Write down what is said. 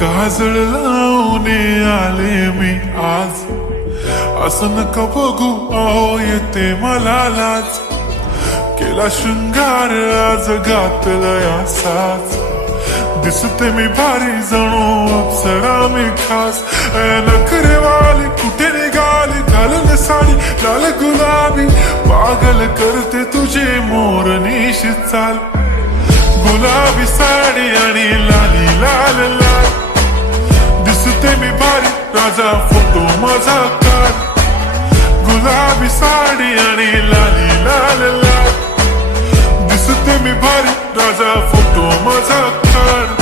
काजळ लावून आले मी आज, असं नका बघू अहो येते मला लाज. केला शृंगार आज घातलाय असाच, दिसते मी भारी जणू अप्सरा मी खास. नखरेवाली कुठे निघाली घालून साडी लाल गुलाबी, पागल करते तुझे मोरनीश चाल. गुलाबी साडी आणि लाली लाल लाल, दिसते मी भारी राजा फोटो माझा काढ. गुलाबी साडी आणि लाली लाल लाल, दिसते मी भारी राजा फोटो माझा काढ.